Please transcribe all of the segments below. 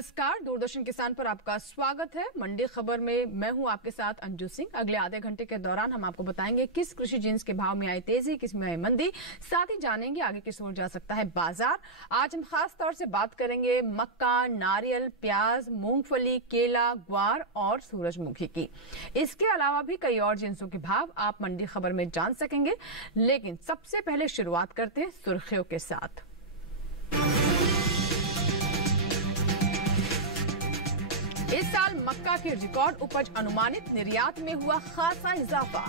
नमस्कार, दूरदर्शन किसान पर आपका स्वागत है। मंडी खबर में मैं हूं आपके साथ अंजू सिंह। अगले आधे घंटे के दौरान हम आपको बताएंगे किस कृषि जिन्स के भाव में आई तेजी, किस में आई मंदी, साथ ही जानेंगे आगे किस ओर जा सकता है बाजार। आज हम खास तौर से बात करेंगे मक्का, नारियल, प्याज, मूंगफली, केला, ग्वार और सूरजमुखी की। इसके अलावा भी कई और जिन्सों के भाव आप मंडी खबर में जान सकेंगे, लेकिन सबसे पहले शुरुआत करते हैं सुर्खियों के साथ। इस साल मक्का की रिकॉर्ड उपज अनुमानित, निर्यात में हुआ खासा इजाफा।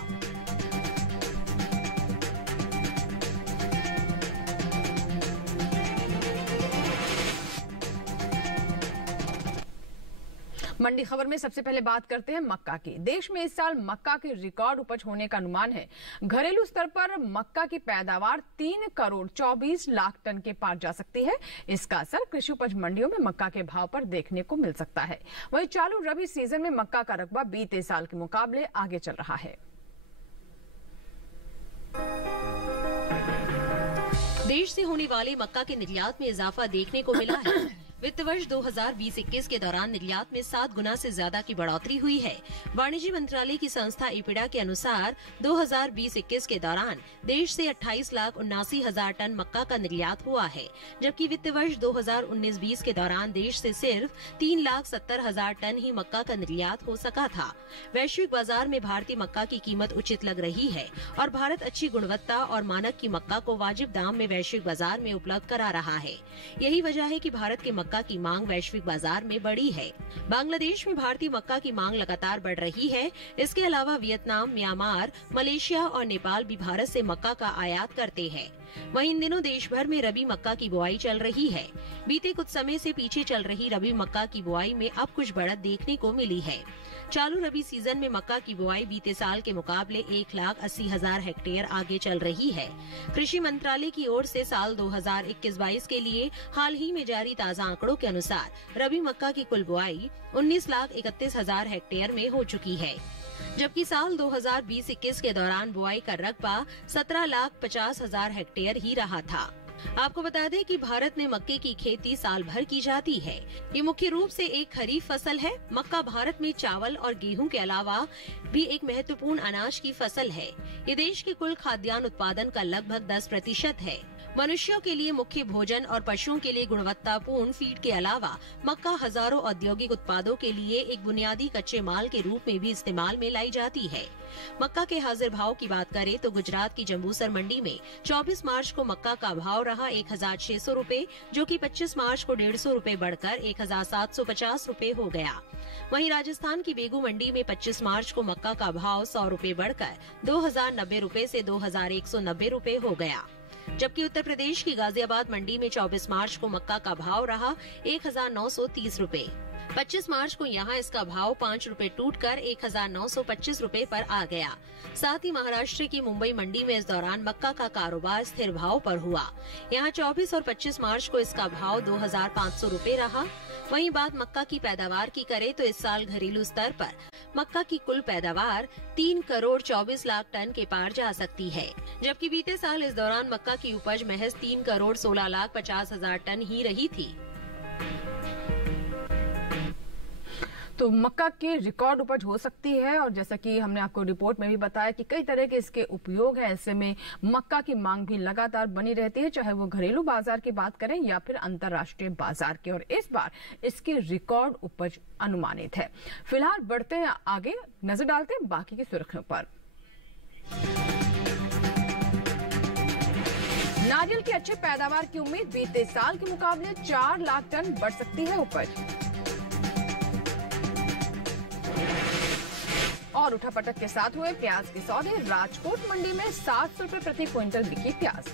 मंडी खबर में सबसे पहले बात करते हैं मक्का की। देश में इस साल मक्का की रिकॉर्ड उपज होने का अनुमान है। घरेलू स्तर पर मक्का की पैदावार 3 करोड़ 24 लाख टन के पार जा सकती है। इसका असर कृषि उपज मंडियों में मक्का के भाव पर देखने को मिल सकता है। वहीं चालू रबी सीजन में मक्का का रकबा बीते साल के मुकाबले आगे चल रहा है। देश से होने वाले मक्का के निर्यात में इजाफा देखने को मिला है। वित्त वर्ष 2020-21 के दौरान निर्यात में 7 गुना से ज्यादा की बढ़ोतरी हुई है। वाणिज्य मंत्रालय की संस्था इपिडा के अनुसार 2020-21 के दौरान देश से 28,79,000 टन मक्का का निर्यात हुआ है, जबकि वित्त वर्ष 2019-20 के दौरान देश से सिर्फ 3,70,000 टन ही मक्का का निर्यात हो सका था। वैश्विक बाजार में भारतीय मक्का की कीमत उचित लग रही है और भारत अच्छी गुणवत्ता और मानक की मक्का को वाजिब दाम में वैश्विक बाजार में उपलब्ध करा रहा है। यही वजह है कि भारत के मक्का की मांग वैश्विक बाजार में बढ़ी है। बांग्लादेश में भारतीय मक्का की मांग लगातार बढ़ रही है। इसके अलावा वियतनाम, म्यांमार, मलेशिया और नेपाल भी भारत से मक्का का आयात करते हैं। वहीं इन दिनों देश भर में रबी मक्का की बुआई चल रही है। बीते कुछ समय से पीछे चल रही रबी मक्का की बुआई में अब कुछ बढ़त देखने को मिली है। चालू रबी सीजन में मक्का की बुआई बीते साल के मुकाबले 1,80,000 हेक्टेयर आगे चल रही है। कृषि मंत्रालय की ओर से साल 2021-22 के लिए हाल ही में जारी ताजा आंकड़ों के अनुसार रबी मक्का की कुल बुआई 19,31,000 हेक्टेयर में हो चुकी है, जबकि साल 2020-21 के दौरान बुआई का रकबा 17,50,000 हेक्टेयर ही रहा था। आपको बता दें कि भारत में मक्के की खेती साल भर की जाती है। ये मुख्य रूप से एक खरीफ फसल है। मक्का भारत में चावल और गेहूं के अलावा भी एक महत्वपूर्ण अनाज की फसल है। ये देश के कुल खाद्यान्न उत्पादन का लगभग 10% है। मनुष्यों के लिए मुख्य भोजन और पशुओं के लिए गुणवत्तापूर्ण फीड के अलावा मक्का हजारों औद्योगिक उत्पादों के लिए एक बुनियादी कच्चे माल के रूप में भी इस्तेमाल में लाई जाती है। मक्का के हाजिर भाव की बात करें तो गुजरात की जंबूसर मंडी में 24 मार्च को मक्का का भाव रहा 1,600 रूपए, जो कि 25 मार्च को 150 रूपए बढ़कर 1,750 रूपए हो गया। वहीं राजस्थान की बेगू मंडी में 25 मार्च को मक्का का भाव 100 रूपए बढ़कर 2,090 रूपए से 2,190 रूपए हो गया, जबकि उत्तर प्रदेश की गाजियाबाद मंडी में 24 मार्च को मक्का का भाव रहा 1,930 रूपए। 25 मार्च को यहां इसका भाव 5 रूपए टूटकर 1,925 रूपए पर आ गया। साथ ही महाराष्ट्र की मुंबई मंडी में इस दौरान मक्का का कारोबार स्थिर भाव पर हुआ। यहां 24 और 25 मार्च को इसका भाव 2,500 रूपए रहा। वहीं बात मक्का की पैदावार की करें तो इस साल घरेलू स्तर पर मक्का की कुल पैदावार 3 करोड़ 24 लाख टन के पार जा सकती है, जबकि बीते साल इस दौरान मक्का की उपज महज 3 करोड़ 16 लाख 50 हजार टन ही रही थी। तो मक्का की रिकॉर्ड उपज हो सकती है, और जैसा कि हमने आपको रिपोर्ट में भी बताया कि कई तरह के इसके उपयोग हैं। ऐसे में मक्का की मांग भी लगातार बनी रहती है, चाहे वो घरेलू बाजार की बात करें या फिर अंतर्राष्ट्रीय बाजार की, और इस बार इसकी रिकॉर्ड उपज अनुमानित है। फिलहाल बढ़ते हैं आगे, नजर डालते हैं बाकी की सुर्खियों पर। नारियल की अच्छी पैदावार की उम्मीद, बीते साल के मुकाबले 4 लाख टन बढ़ सकती है उपज। और उठापटक के साथ हुए प्याज के सौदे, राजकोट मंडी में 700 रुपए प्रति क्विंटल बिकी प्याज।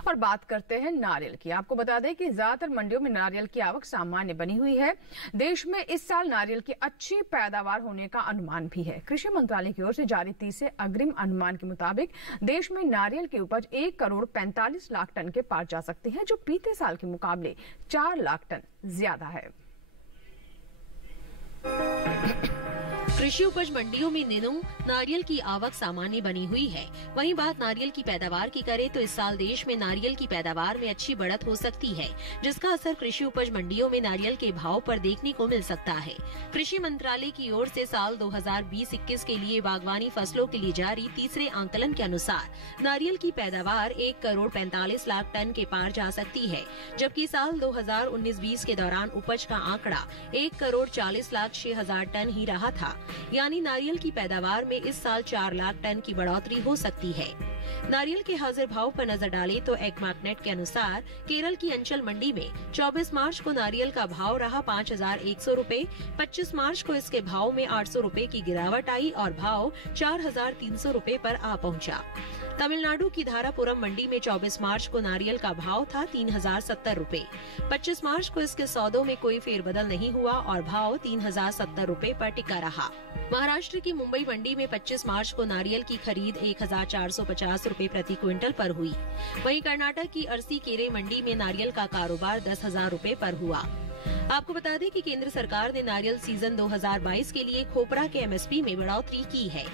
और बात करते हैं नारियल की। आपको बता दें कि ज्यादातर मंडियों में नारियल की आवक सामान्य बनी हुई है। देश में इस साल नारियल की अच्छी पैदावार होने का अनुमान भी है। कृषि मंत्रालय की ओर से जारी तीसरे अग्रिम अनुमान के मुताबिक देश में नारियल की उपज 1 करोड़ 45 लाख टन के पार जा सकती है, जो बीते साल के मुकाबले 4 लाख टन ज्यादा है। कृषि उपज मंडियों में दिनों नारियल की आवक सामान्य बनी हुई है। वहीं बात नारियल की पैदावार की करें तो इस साल देश में नारियल की पैदावार में अच्छी बढ़त हो सकती है, जिसका असर कृषि उपज मंडियों में नारियल के भाव पर देखने को मिल सकता है। कृषि मंत्रालय की ओर से साल 2020-21 के लिए बागवानी फसलों के लिए जारी तीसरे आंकलन के अनुसार नारियल की पैदावार 1,45 लाख टन के पार जा सकती है, जबकि साल 2019-20 के दौरान उपज का आंकड़ा 1,40,06,000 टन ही रहा था। यानी नारियल की पैदावार में इस साल 4 लाख टन की बढ़ोतरी हो सकती है। नारियल के हाजिर भाव पर नजर डालें तो एग्मार्कनेट के अनुसार केरल की अंचल मंडी में 24 मार्च को नारियल का भाव रहा 5,100 रूपए। 25 मार्च को इसके भाव में 800 रूपए की गिरावट आई और भाव 4,300 रूपए पर आ पहुंचा। तमिलनाडु की धारापुरम मंडी में 24 मार्च को नारियल का भाव था 3,070 रूपए। 25 मार्च को इसके सौदों में कोई फेरबदल नहीं हुआ और भाव 3,070 रूपए पर टिका रहा। महाराष्ट्र की मुंबई मंडी में 25 मार्च को नारियल की खरीद 1,450 रूपए प्रति क्विंटल पर हुई। वहीं कर्नाटक की अरसीकेरे मंडी में नारियल का कारोबार 10,000 रूपए पर हुआ। आपको बता दें कि केंद्र सरकार ने नारियल सीजन 2022 के लिए खोपरा के एमएसपी में बढ़ोतरी की है।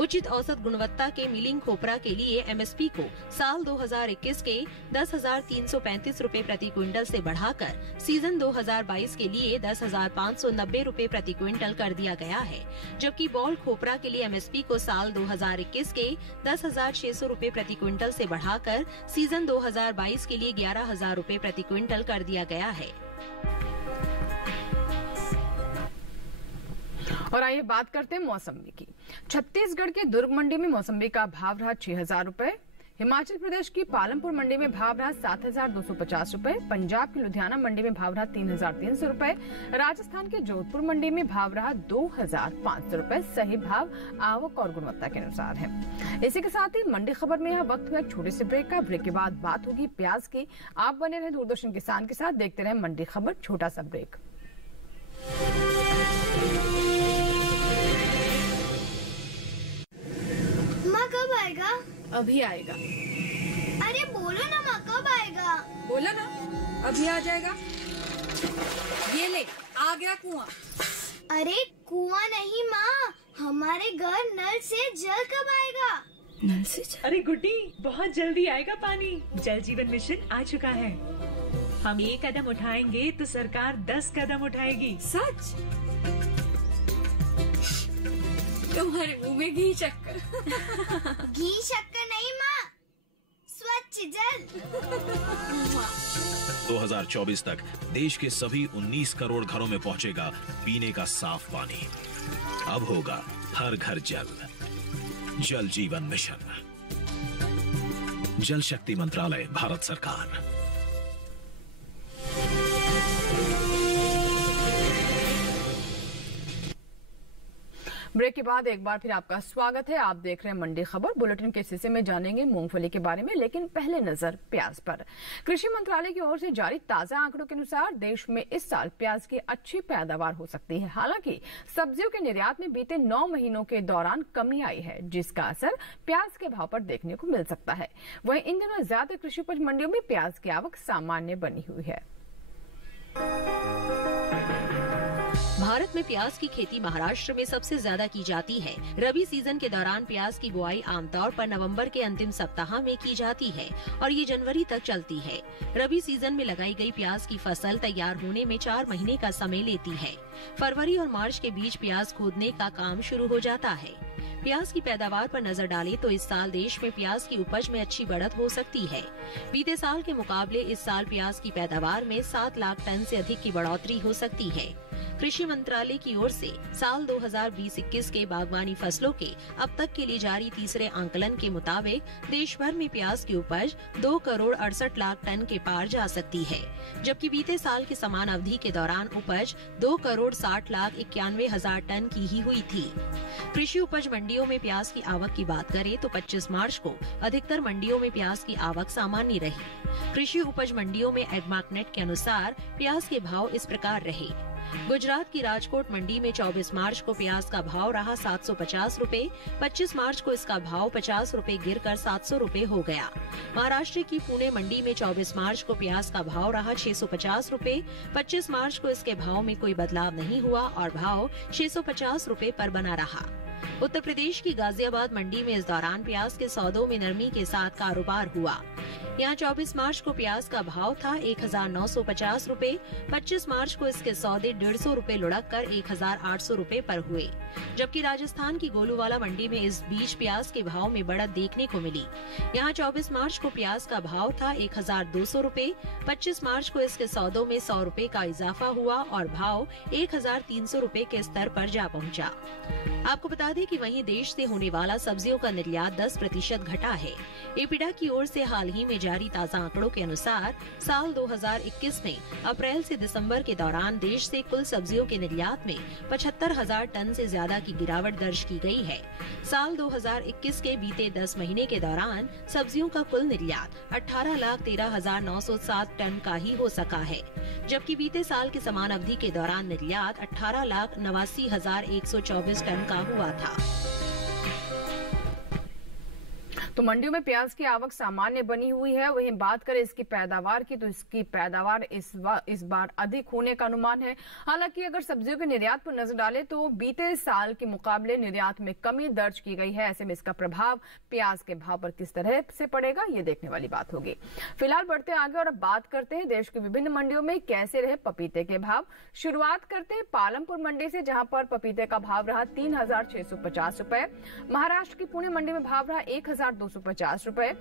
उचित औसत गुणवत्ता के मिलिंग खोपरा के लिए एमएसपी को साल 2021 के 10,335 रूपए प्रति क्विंटल से बढ़ाकर सीजन 2022 के लिए 10,590 रूपए प्रति क्विंटल कर दिया गया है, जबकि बॉल खोपरा के लिए एमएसपी को साल 2021 के 10,600 रूपए प्रति क्विंटल से बढ़ाकर सीजन 2022 के लिए 11,000 रूपए प्रति क्विंटल कर दिया गया है। और आइए बात करते हैं मौसम्बी की। छत्तीसगढ़ के दुर्ग मंडी में मौसम्बी का भाव रहा 6,000 रूपए। हिमाचल प्रदेश की पालमपुर मंडी में भाव रहा 7,250 रूपए। पंजाब की लुधियाना मंडी में भाव रहा 3,300 रूपए। राजस्थान के जोधपुर मंडी में भाव रहा 2,500 रूपए। सही भाव आवक और गुणवत्ता के अनुसार है। इसी के साथ ही मंडी खबर में यह वक्त हुआ छोटे से ब्रेक का। ब्रेक के बाद बात होगी प्याज की। आप बने रहे दूरदर्शन किसान के साथ, देखते रहे मंडी खबर। छोटा सा ब्रेक। माँ कब आएगा? अभी आएगा। अरे बोलो ना माँ, कब आएगा? बोला ना, अभी आ जाएगा। ये ले, आ गया कुआं। अरे कुआं नहीं माँ, हमारे घर नल से जल कब आएगा? नल से जल? अरे गुड्डी, बहुत जल्दी आएगा पानी। जल जीवन मिशन आ चुका है। हम 1 कदम उठाएंगे तो सरकार 10 कदम उठाएगी। सच? तुम्हारे मुंह में घी शक्कर। घी शक्कर नहीं माँ, स्वच्छ जल। 2024 तक देश के सभी 19 करोड़ घरों में पहुंचेगा पीने का साफ पानी। अब होगा हर घर जल। जल जीवन मिशन, जल शक्ति मंत्रालय, भारत सरकार। ब्रेक के बाद एक बार फिर आपका स्वागत है। आप देख रहे हैं मंडी खबर। बुलेटिन के इस हिस्से में जानेंगे मूंगफली के बारे में, लेकिन पहले नजर प्याज पर। कृषि मंत्रालय की ओर से जारी ताजा आंकड़ों के अनुसार देश में इस साल प्याज की अच्छी पैदावार हो सकती है। हालांकि सब्जियों के निर्यात में बीते 9 महीनों के दौरान कमी आई है, जिसका असर प्याज के भाव पर देखने को मिल सकता है। वहीं इन दिनों ज्यादा कृषि उपज मंडियों में प्याज की आवक सामान्य बनी हुई है। भारत में प्याज की खेती महाराष्ट्र में सबसे ज्यादा की जाती है। रबी सीजन के दौरान प्याज की बुआई आमतौर पर नवंबर के अंतिम सप्ताह में की जाती है और ये जनवरी तक चलती है। रबी सीजन में लगाई गई प्याज की फसल तैयार होने में 4 महीने का समय लेती है। फरवरी और मार्च के बीच प्याज खोदने का काम शुरू हो जाता है। प्याज की पैदावार पर नजर डालें तो इस साल देश में प्याज की उपज में अच्छी बढ़त हो सकती है। बीते साल के मुकाबले इस साल प्याज की पैदावार में 7 लाख टन से अधिक की बढ़ोतरी हो सकती है। कृषि मंत्रालय की ओर से साल 2020-21 के बागवानी फसलों के अब तक के लिए जारी तीसरे आंकलन के मुताबिक देश भर में प्याज की उपज 2 करोड़ 68 लाख टन के पार जा सकती है, जबकि बीते साल की समान अवधि के दौरान उपज 2 करोड़ 60 लाख 91 हजार टन की ही हुई थी। कृषि उपज मंडी मंडियों में प्याज की आवक की बात करें तो 25 मार्च को अधिकतर मंडियों में प्याज की आवक सामान्य रही। कृषि उपज मंडियों में एडमार्कनेट के अनुसार प्याज के भाव इस प्रकार रहे। गुजरात की राजकोट मंडी में 24 मार्च को प्याज का भाव रहा 750 रुपए। 25 मार्च को इसका भाव 50 रुपए गिरकर 700 रुपए हो गया। महाराष्ट्र की पुणे मंडी में 24 मार्च को प्याज का भाव रहा 650 रुपए। 25 मार्च को इसके भाव में कोई बदलाव नहीं हुआ और भाव 650 रुपए पर बना रहा। उत्तर प्रदेश की गाजियाबाद मंडी में इस दौरान प्याज के सौदों में नरमी के साथ कारोबार हुआ। यहाँ 24 मार्च को प्याज का भाव था 1950 रुपए। 25 मार्च को इसके सौदे 150 रुपए लुढ़क कर 1800 रुपए पर हुए। जबकि राजस्थान की गोलूवाला मंडी में इस बीच प्याज के भाव में बढ़त देखने को मिली। यहाँ 24 मार्च को प्याज का भाव था 1200 रुपए। 25 मार्च को इसके सौदों में 100 रुपए का इजाफा हुआ और भाव 1300 रुपए के स्तर पर जा पहुँचा। आपको बता दें कि वहीं देश से होने वाला सब्जियों का निर्यात 10% घटा है। एपीडा की ओर से हाल ही में जारी ताज़ा आंकड़ों के अनुसार साल 2021 में अप्रैल से दिसंबर के दौरान देश से कुल सब्जियों के निर्यात में 75,000 टन से ज्यादा की गिरावट दर्ज की गई है। साल 2021 के बीते 10 महीने के दौरान सब्जियों का कुल निर्यात 18,13,907 टन का ही हो सका है, जबकि बीते साल के समान अवधि के दौरान निर्यात 18,89,124 टन का हुआ था। तो मंडियों में प्याज की आवक सामान्य बनी हुई है। वहीं बात करें इसकी पैदावार की तो इसकी पैदावार इस बार अधिक होने का अनुमान है। हालांकि अगर सब्जियों के निर्यात पर नजर डालें तो बीते साल के मुकाबले निर्यात में कमी दर्ज की गई है। ऐसे में इसका प्रभाव प्याज के भाव पर किस तरह से पड़ेगा, ये देखने वाली बात होगी। फिलहाल बढ़ते आगे और अब बात करते हैं देश की विभिन्न मंडियों में कैसे रहे पपीते के भाव। शुरुआत करते हैं पालमपुर मंडी से, जहां पर पपीते का भाव रहा 3,650 रुपए। महाराष्ट्र की पुणे मंडी में भाव रहा 1,250 रुपए।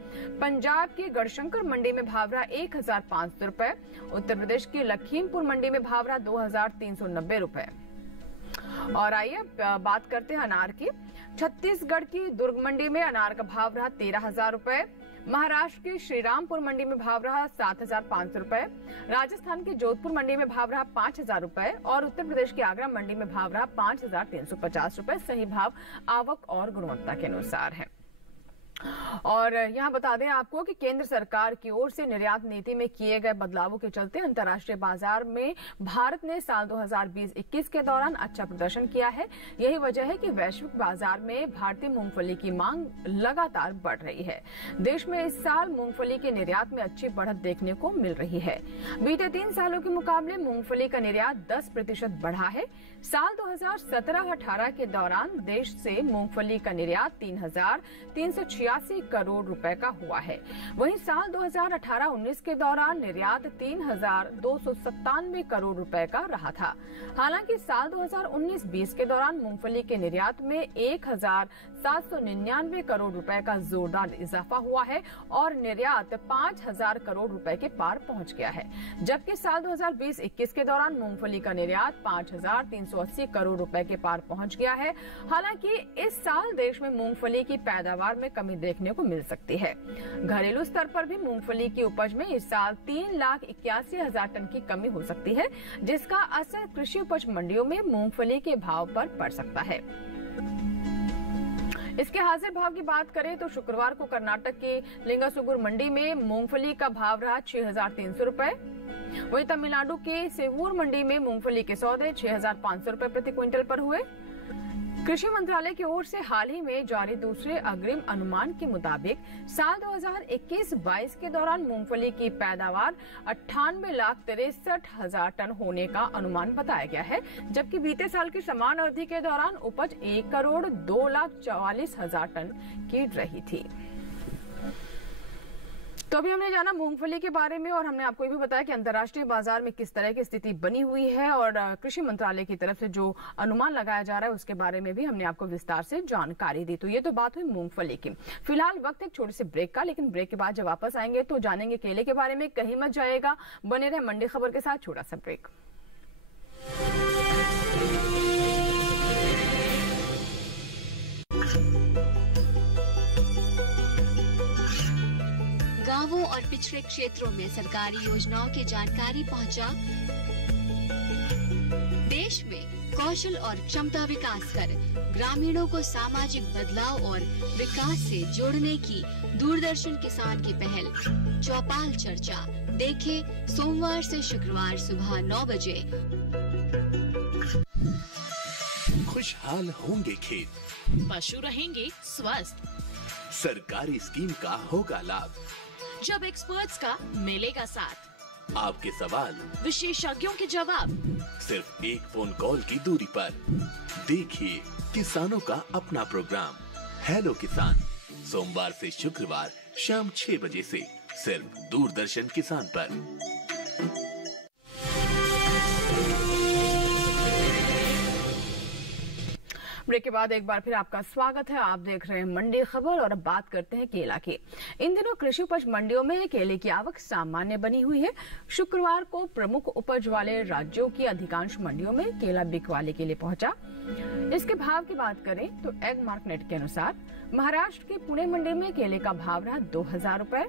पंजाब की गढ़शंकर मंडी में भाव रहा 1,500 रुपए। उत्तर प्रदेश की लखीमपुर मंडी में भाव रहा 2,390 रुपए। और आइए बात करते हैं अनार की। छत्तीसगढ़ की दुर्ग मंडी में अनार का भाव रहा 13,000 रुपए। महाराष्ट्र की श्रीरामपुर मंडी में भाव रहा 7,500 रुपए। राजस्थान की जोधपुर मंडी में भाव रहा 5,000 रुपए और उत्तर प्रदेश की आगरा मंडी में भाव रहा 5,350 रुपए। सही भाव आवक और गुणवत्ता के अनुसार है। और यहाँ बता दें आपको कि केंद्र सरकार की ओर से निर्यात नीति में किए गए बदलावों के चलते अंतर्राष्ट्रीय बाजार में भारत ने साल 2020-21 के दौरान अच्छा प्रदर्शन किया है। यही वजह है कि वैश्विक बाजार में भारतीय मूंगफली की मांग लगातार बढ़ रही है। देश में इस साल मूंगफली के निर्यात में अच्छी बढ़त देखने को मिल रही है। बीते 3 सालों के मुकाबले मूंगफली का निर्यात 10% बढ़ा है। साल 2017-18 के दौरान देश से मूंगफली का निर्यात 3,386 करोड़ रुपए का हुआ है। वहीं साल 2018-19 के दौरान निर्यात 3,297 करोड़ रुपए का रहा था। हालांकि साल 2019-20 के दौरान मूंगफली के निर्यात में 1,799 करोड़ रुपए का जोरदार इजाफा हुआ है और निर्यात 5,000 करोड़ रुपए के पार पहुंच गया है। जबकि साल 2020-21 के दौरान मूंगफली का निर्यात 5,380 करोड़ रुपए के पार पहुंच गया है। हालांकि इस साल देश में मूंगफली की पैदावार में कमी देखने को मिल सकती है। घरेलू स्तर पर भी मूंगफली की उपज में इस साल 3,81,000 टन की कमी हो सकती है, जिसका असर कृषि उपज मंडियों में मूंगफली के भाव पर पड़ सकता है। इसके हाजिर भाव की बात करें तो शुक्रवार को कर्नाटक की लिंगासुगुर मंडी में मूंगफली का भाव रहा 6,300 रुपए। वहीं तमिलनाडु की सेवूर मंडी में मूंगफली के सौदे 6,500 रुपए प्रति क्विंटल पर हुए। कृषि मंत्रालय की ओर से हाल ही में जारी दूसरे अग्रिम अनुमान के मुताबिक साल 2021-22 के दौरान मूंगफली की पैदावार 98,63,000 टन होने का अनुमान बताया गया है, जबकि बीते साल की समान अवधि के दौरान उपज 1,02,44,000 टन की रही थी। तो अभी हमने जाना मूंगफली के बारे में और हमने आपको ये भी बताया कि अंतर्राष्ट्रीय बाजार में किस तरह की स्थिति बनी हुई है और कृषि मंत्रालय की तरफ से जो अनुमान लगाया जा रहा है उसके बारे में भी हमने आपको विस्तार से जानकारी दी। तो ये तो बात हुई मूंगफली की। फिलहाल वक्त एक छोटे से ब्रेक का, लेकिन ब्रेक के बाद जब वापस आएंगे तो जानेंगे केले के बारे में। कहीं मत जाएगा, बने रहे मंडी खबर के साथ। छोटा सा ब्रेक। गांवों और पिछड़े क्षेत्रों में सरकारी योजनाओं की जानकारी पहुंचा। देश में कौशल और क्षमता विकास कर ग्रामीणों को सामाजिक बदलाव और विकास से जोड़ने की दूरदर्शन किसान की पहल चौपाल चर्चा देखें सोमवार से शुक्रवार सुबह 9 बजे। खुशहाल होंगे खेत, पशु रहेंगे स्वस्थ, सरकारी स्कीम का होगा लाभ, जब एक्सपर्ट्स का मिलेगा साथ, आपके सवाल विशेषज्ञों के जवाब, सिर्फ एक फोन कॉल की दूरी पर। देखिए किसानों का अपना प्रोग्राम हेलो किसान, सोमवार से शुक्रवार शाम 6 बजे से सिर्फ दूरदर्शन किसान पर। ब्रेक के बाद एक बार फिर आपका स्वागत है। आप देख रहे हैं मंडी खबर और अब बात करते हैं केला की। इन दिनों कृषि उपज मंडियों में केले की आवक सामान्य बनी हुई है। शुक्रवार को प्रमुख उपज वाले राज्यों की अधिकांश मंडियों में केला बिकवाली के लिए पहुंचा। इसके भाव की बात करें तो एग मार्केट के अनुसार महाराष्ट्र की पुणे मंडी में केले का भाव रहा 2000 रुपए।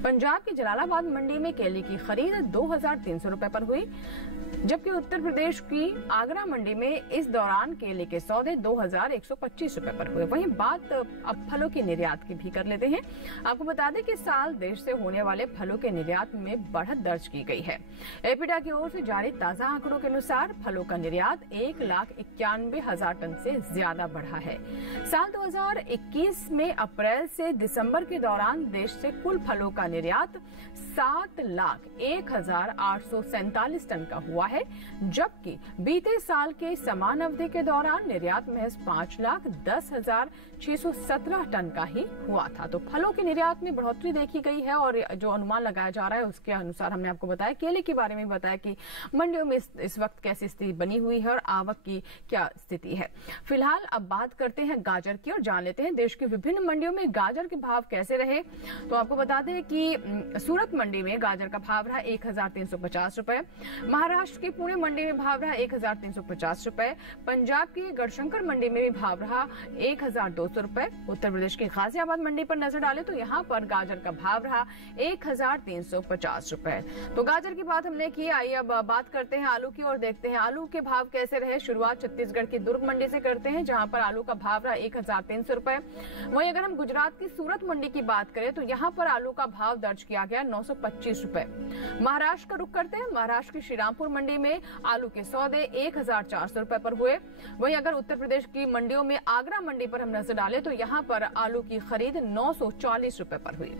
पंजाब की जलालाबाद मंडी में केले की खरीद 2300 रुपए पर हुई, जबकि उत्तर प्रदेश की आगरा मंडी में इस दौरान केले के सौदे 2125 रुपए पर हुए। वहीं बात अब फलों की निर्यात की भी कर लेते हैं। आपको बता दें कि इस साल देश से होने वाले फलों के निर्यात में बढ़त दर्ज की गई है। एपिडा की ओर से जारी ताजा आंकड़ों के अनुसार फलों का निर्यात 1,91,000 टन से ज्यादा बढ़ा है। साल 2021 में अप्रैल से दिसंबर के दौरान देश से कुल फलों का निर्यात 7,01,847 टन का हुआ है, जबकि बीते साल के समान अवधि के दौरान निर्यात महज 5,10,617 टन का ही हुआ था। तो फलों के निर्यात में बढ़ोतरी देखी गई है और जो अनुमान लगाया जा रहा है उसके अनुसार हमने आपको बताया। केले के बारे में बताया कि मंडियों में इस वक्त कैसी स्थिति बनी हुई है और आवक की क्या स्थिति है। फिलहाल अब बात करते हैं गाजर की और जान लेते हैं देश की विभिन्न मंडियों में गाजर के भाव कैसे रहे। तो आपको बता दें कि सूरत मंडी में गाजर का भाव रहा 1,350 रुपए, महाराष्ट्र की पुणे मंडी में भाव रहा 1,350 रुपए, पंजाब की गढ़शंकर मंडी में भी भाव रहा 1,200 रुपए। उत्तर प्रदेश की गाजियाबाद मंडी पर नजर डालें तो यहाँ पर गाजर का भाव रहा 1,350 रुपए। तो गाजर की बात हमने की। आइए अब बात करते हैं आलू की और देखते हैं आलू के भाव कैसे रहे। शुरुआत छत्तीसगढ़ की दुर्ग मंडी से करते हैं, जहाँ पर आलू का भाव रहा 1,300 रुपए। वहीं अगर हम गुजरात की सूरत मंडी की बात करें तो यहाँ पर आलू का भाव दर्ज किया गया 925 रुपए। महाराष्ट्र का रुख करते हैं। महाराष्ट्र की श्रीरामपुर मंडी में आलू के सौदे 1,400 रुपए पर हुए। वहीं अगर उत्तर प्रदेश की मंडियों में आगरा मंडी पर हम नजर डालें तो यहाँ पर आलू की खरीद 940 रुपए पर हुई।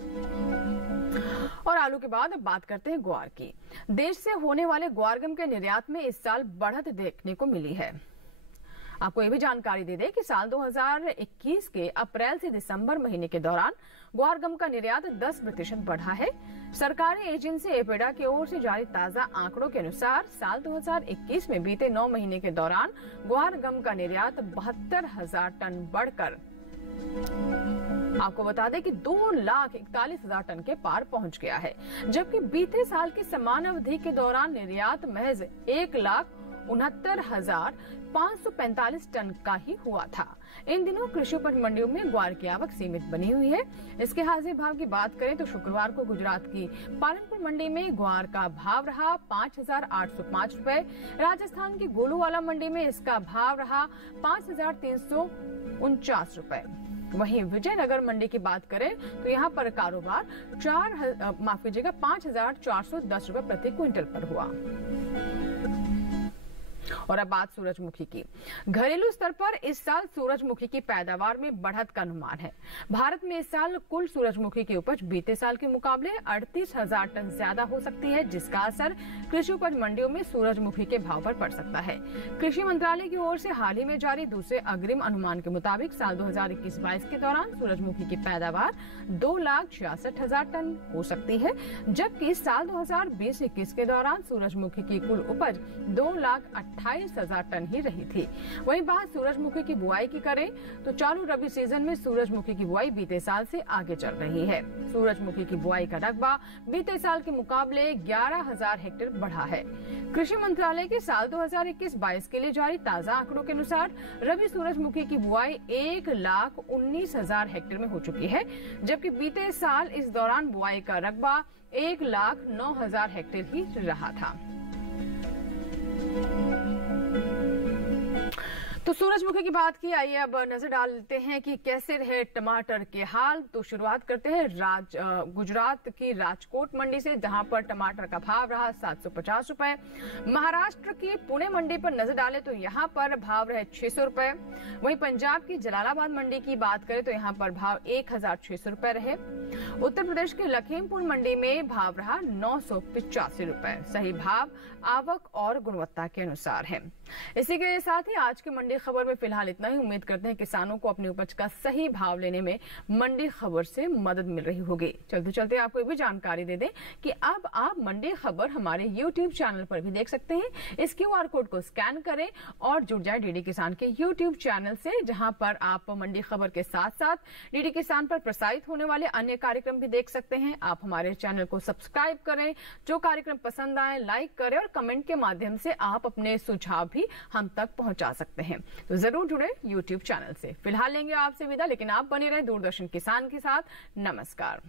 और आलू के बाद अब बात करते हैं ग्वार की। देश से होने वाले ग्वारगम के निर्यात में इस साल बढ़त देखने को मिली है। आपको ये भी जानकारी दे दें कि साल 2021 के अप्रैल से दिसंबर महीने के दौरान ग्वारगम का निर्यात 10% बढ़ा है। सरकारी एजेंसी एपेडा की ओर से जारी ताजा आंकड़ों के अनुसार साल 2021 में बीते 9 महीने के दौरान ग्वारगम का निर्यात 72,000 टन बढ़कर आपको बता दें कि 2,41,000 टन के पार पहुंच गया है, जबकि बीते साल की समान अवधि के दौरान निर्यात महज 1,69,545 टन का ही हुआ था। इन दिनों कृषि उपज मंडियों में ग्वार की आवक सीमित बनी हुई है। इसके हाजिर भाव की बात करें तो शुक्रवार को गुजरात की पालनपुर मंडी में ग्वार का भाव रहा 5,805 रुपए। राजस्थान की गोलूवाला मंडी में इसका भाव रहा 5,349 रुपए। वहीं विजयनगर मंडी की बात करें तो यहाँ पर कारोबार 5,410 रुपए प्रति क्विंटल पर हुआ। और अब बात सूरजमुखी की। घरेलू स्तर पर इस साल सूरजमुखी की पैदावार में बढ़त का अनुमान है। भारत में इस साल कुल सूरजमुखी की उपज बीते साल के मुकाबले 38,000 टन ज्यादा हो सकती है, जिसका असर कृषि उपज मंडियों में सूरजमुखी के भाव पर पड़ सकता है। कृषि मंत्रालय की ओर से हाल ही में जारी दूसरे अग्रिम अनुमान के मुताबिक साल 2021-22 के दौरान सूरजमुखी की पैदावार 2,66,000 टन हो सकती है, जबकि साल 2020-21 के दौरान सूरजमुखी की कुल उपज 2,28,000 टन ही रही थी। वहीं बात सूरजमुखी की बुआई की करें तो चालू रबी सीजन में सूरजमुखी की बुआई बीते साल से आगे चल रही है। सूरजमुखी की बुआई का रकबा बीते साल के मुकाबले 11,000 हेक्टेयर बढ़ा है। कृषि मंत्रालय के साल 2021-22 के लिए जारी ताजा आंकड़ों के अनुसार रबी सूरजमुखी की बुआई 1,19,000 हेक्टेयर में हो चुकी है, जबकि बीते साल इस दौरान बुआई का रकबा 1,09,000 हेक्टेयर ही रहा था। तो सूरजमुखी की बात की, आइए अब नजर डालते हैं कि कैसे रहे टमाटर के हाल। तो शुरुआत करते हैं गुजरात की राजकोट मंडी से, जहां पर टमाटर का भाव रहा 750 रुपए। महाराष्ट्र की पुणे मंडी पर नजर डालें तो यहां पर भाव रहे 600 रुपए। वहीं पंजाब की जलालाबाद मंडी की बात करें तो यहां पर भाव 1600 रुपए रहे। उत्तर प्रदेश के लखीमपुर मंडी में भाव रहा 985 रुपए। सही भाव आवक और गुणवत्ता के अनुसार है। इसी के साथ ही आज की मंडी खबर में फिलहाल इतना ही। उम्मीद करते हैं किसानों को अपनी उपज का सही भाव लेने में मंडी खबर से मदद मिल रही होगी। चलते चलते आपको ये भी जानकारी दे दें कि अब आप मंडी खबर हमारे YouTube चैनल पर भी देख सकते हैं। इस QR कोड को स्कैन करें और जुड़ जाए डीडी किसान के YouTube चैनल से, जहां पर आप मंडी खबर के साथ साथ डीडी किसान पर प्रसारित होने वाले अन्य कार्यक्रम भी देख सकते हैं। आप हमारे चैनल को सब्सक्राइब करें, जो कार्यक्रम पसंद आए लाइक करें और कमेंट के माध्यम से आप अपने सुझाव भी हम तक पहुंचा सकते हैं। तो जरूर जुड़े YouTube चैनल से। फिलहाल लेंगे आपसे विदा, लेकिन आप बने रहे दूरदर्शन किसान के साथ। नमस्कार।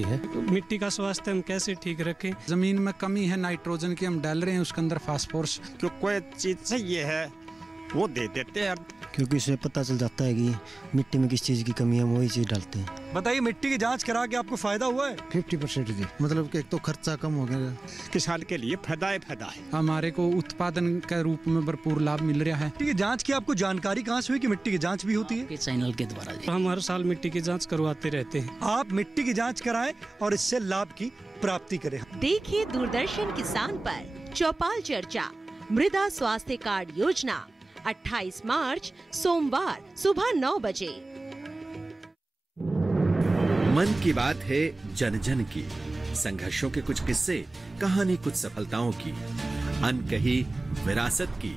है मिट्टी का स्वास्थ्य हम कैसे ठीक रखें। जमीन में कमी है नाइट्रोजन की, हम डाल रहे हैं उसके अंदर फास्फोरस। क्यों कोई चीज सही है वो दे देते हैं, क्योंकि इससे पता चल जाता है कि मिट्टी में किस चीज की कमी है, हम वही चीज डालते हैं। बताइए मिट्टी की जांच करा के आपको फायदा हुआ है? 50% जी, मतलब कि एक तो खर्चा कम हो गया, किसान के लिए फायदा है। हमारे को उत्पादन के रूप में भरपूर लाभ मिल रहा है। मिट्टी की जांच की आपको जानकारी कहाँ से हुई कि मिट्टी की जांच भी होती है? चैनल के द्वारा। हम हर साल मिट्टी की जाँच करवाते रहते हैं। आप मिट्टी की जाँच कराएं और इससे लाभ की प्राप्ति करें। देखिए दूरदर्शन किसान पर चौपाल चर्चा मृदा स्वास्थ्य कार्ड योजना 28 मार्च सोमवार सुबह 9 बजे। मन की बात है जन जन की, संघर्षों के कुछ किस्से, कहानी कुछ सफलताओं की, अनकही विरासत की,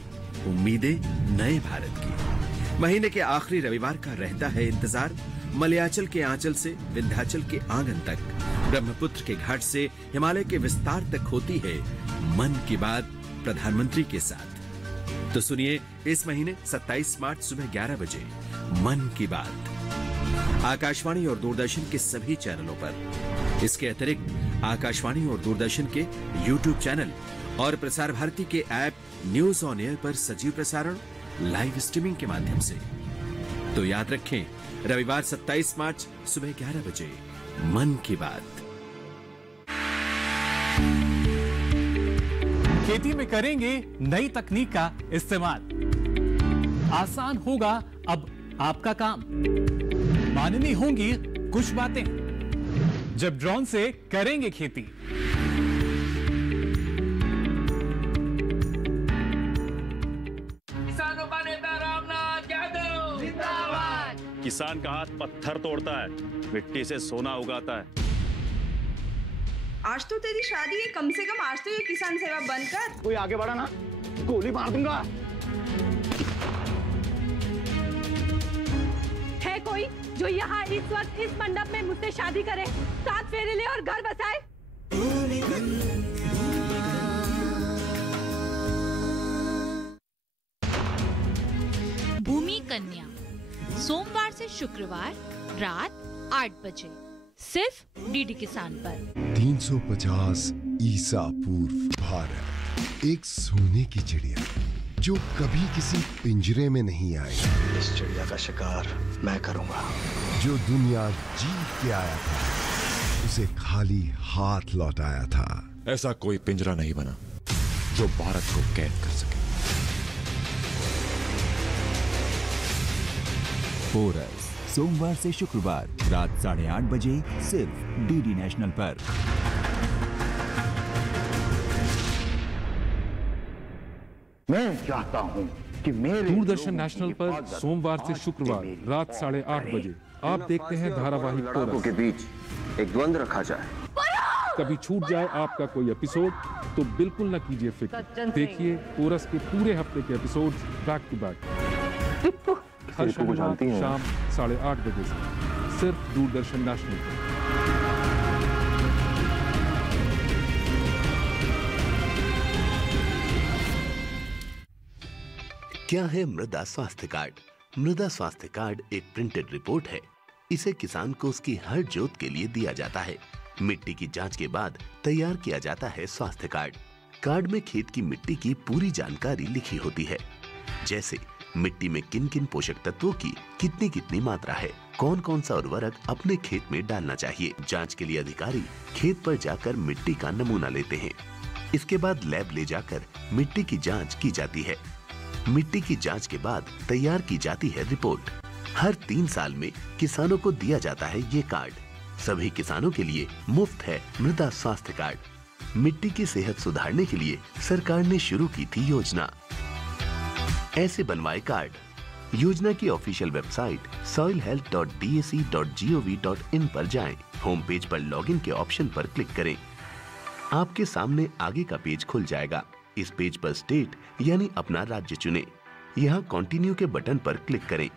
उम्मीदें नए भारत की। महीने के आखिरी रविवार का रहता है इंतजार। मलयाचल के आंचल से विंध्याचल के आंगन तक, ब्रह्मपुत्र के घाट से हिमालय के विस्तार तक होती है मन की बात प्रधानमंत्री के साथ। तो सुनिए इस महीने 27 मार्च सुबह 11 बजे मन की बात आकाशवाणी और दूरदर्शन के सभी चैनलों पर। इसके अतिरिक्त आकाशवाणी और दूरदर्शन के YouTube चैनल और प्रसार भारती के ऐप न्यूज ऑन एयर पर सजीव प्रसारण लाइव स्ट्रीमिंग के माध्यम से। तो याद रखें, रविवार 27 मार्च सुबह 11 बजे मन की बात। खेती में करेंगे नई तकनीक का इस्तेमाल, आसान होगा अब आपका काम। माननी होंगी कुछ बातें जब ड्रोन से करेंगे खेती। किसानों का नेता रामनाथ यादव जिंदाबाद। किसान का हाथ पत्थर तोड़ता है, मिट्टी से सोना उगाता है। आज तो तेरी शादी है, कम से कम आज तो ये किसान सेवा बंद कर। कोई आगे बढ़ा ना गोली मार दूंगा। है कोई जो यहाँ इस वक्त इस मंडप में मुझसे शादी करे, 7 फेरे ले और घर बसाए? भूमि कन्या सोमवार से शुक्रवार रात 8 बजे सिर्फ डीडी किसान पर। 350 ईसा पूर्व भारत, एक सोने की चिड़िया जो कभी किसी पिंजरे में नहीं आई। इस चिड़िया का शिकार मैं करूंगा। जो दुनिया जीत के आया था, उसे खाली हाथ लौटाया था। ऐसा कोई पिंजरा नहीं बना जो भारत को कैद कर सके। पोरस सोमवार से शुक्रवार रात 8:30 बजे सिर्फ डीडी नेशनल पर। मैं चाहता हूं कि मेरे दूरदर्शन नेशनल पर सोमवार से शुक्रवार रात 8:30 बजे आप देखते हैं धारावाहिक पोरस के बीच एक द्वंद्व रखा जाए। कभी छूट जाए आपका कोई एपिसोड तो बिल्कुल न कीजिए फिक्र। देखिए पोरस के पूरे हफ्ते के एपिसोड्स बैक टू बैक। हर शनिवार शाम 8:30 बजे से सिर्फ दूरदर्शन नेशनल पर। क्या है मृदा स्वास्थ्य कार्ड? मृदा स्वास्थ्य कार्ड एक प्रिंटेड रिपोर्ट है। इसे किसान को उसकी हर जोत के लिए दिया जाता है। मिट्टी की जांच के बाद तैयार किया जाता है स्वास्थ्य कार्ड। कार्ड में खेत की मिट्टी की पूरी जानकारी लिखी होती है, जैसे मिट्टी में किन किन पोषक तत्वों की कितनी कितनी मात्रा है, कौन कौन सा उर्वरक अपने खेत में डालना चाहिए। जांच के लिए अधिकारी खेत पर जाकर मिट्टी का नमूना लेते हैं। इसके बाद लैब ले जाकर मिट्टी की जांच की जाती है। मिट्टी की जांच के बाद तैयार की जाती है रिपोर्ट। हर 3 साल में किसानों को दिया जाता है ये कार्ड। सभी किसानों के लिए मुफ्त है मृदा स्वास्थ्य कार्ड। मिट्टी की सेहत सुधारने के लिए सरकार ने शुरू की थी योजना। ऐसे बनवाए कार्ड। योजना की ऑफिशियल वेबसाइट soilhealth.dac.gov.in पर जाएं। होम पेज पर लॉगिन के ऑप्शन पर क्लिक करें। आपके सामने आगे का पेज खुल जाएगा। इस पेज पर स्टेट यानी अपना राज्य चुनें। यहाँ कंटिन्यू के बटन पर क्लिक करें।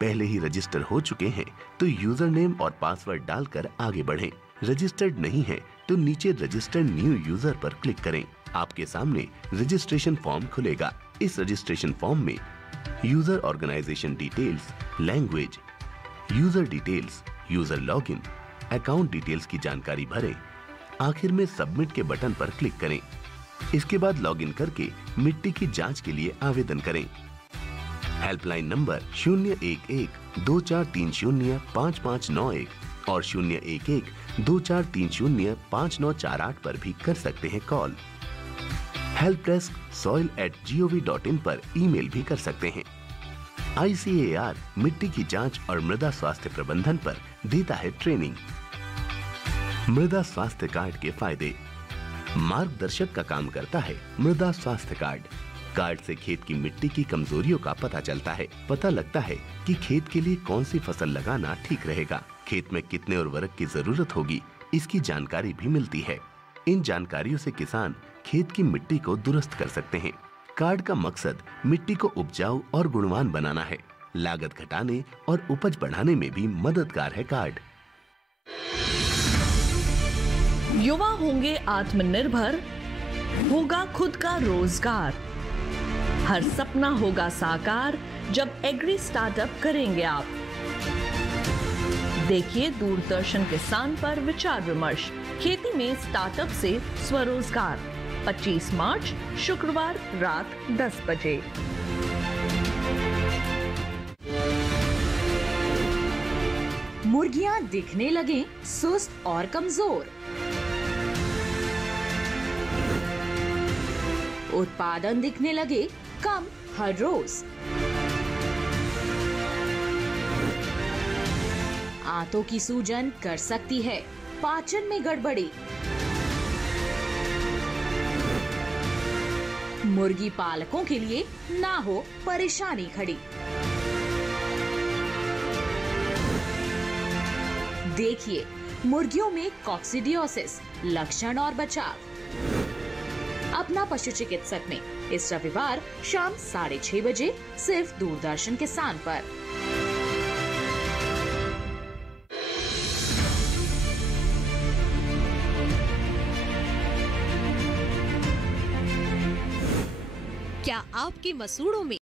पहले ही रजिस्टर हो चुके हैं तो यूजर नेम और पासवर्ड डालकर आगे बढ़ें। रजिस्टर्ड नहीं है तो नीचे रजिस्टर न्यू यूजर पर क्लिक करें। आपके सामने रजिस्ट्रेशन फॉर्म खुलेगा। इस रजिस्ट्रेशन फॉर्म में user organisation details, language, user details, user login, account details की जानकारी भरें। आखिर में सबमिट के बटन पर क्लिक करें। इसके बाद लॉगिन करके मिट्टी की जांच के लिए आवेदन करें। हेल्पलाइन नंबर 011-2430-5591 और 011-2430-5948 पर भी कर सकते हैं कॉल। हेल्प डेस्क soil@gov.in पर ईमेल भी कर सकते हैं। ICAR मिट्टी की जांच और मृदा स्वास्थ्य प्रबंधन पर देता है ट्रेनिंग। मृदा स्वास्थ्य कार्ड के फायदे। मार्गदर्शक का काम करता है मृदा स्वास्थ्य कार्ड। कार्ड से खेत की मिट्टी की कमजोरियों का पता चलता है। पता लगता है कि खेत के लिए कौन सी फसल लगाना ठीक रहेगा, खेत में कितने उर्वरक की जरूरत होगी, इसकी जानकारी भी मिलती है। इन जानकारियों से किसान खेत की मिट्टी को दुरुस्त कर सकते हैं। कार्ड का मकसद मिट्टी को उपजाऊ और गुणवान बनाना है। लागत घटाने और उपज बढ़ाने में भी मददगार है कार्ड। युवा होंगे आत्मनिर्भर, होगा खुद का रोजगार, हर सपना होगा साकार जब एग्री स्टार्टअप करेंगे आप। देखिए दूरदर्शन किसान पर विचार विमर्श, खेती में स्टार्टअप से स्वरोजगार, 25 मार्च शुक्रवार रात 10 बजे। मुर्गियां दिखने लगे सुस्त और कमजोर, उत्पादन दिखने लगे कम हर रोज, आंतों की सूजन कर सकती है पाचन में गड़बड़ी। मुर्गी पालकों के लिए ना हो परेशानी खड़ी। देखिए मुर्गियों में कॉक्सिडियोसिस लक्षण और बचाव, अपना पशु चिकित्सक में इस रविवार शाम 6:30 बजे सिर्फ दूरदर्शन किसान पर। क्या आपके मसूड़ों में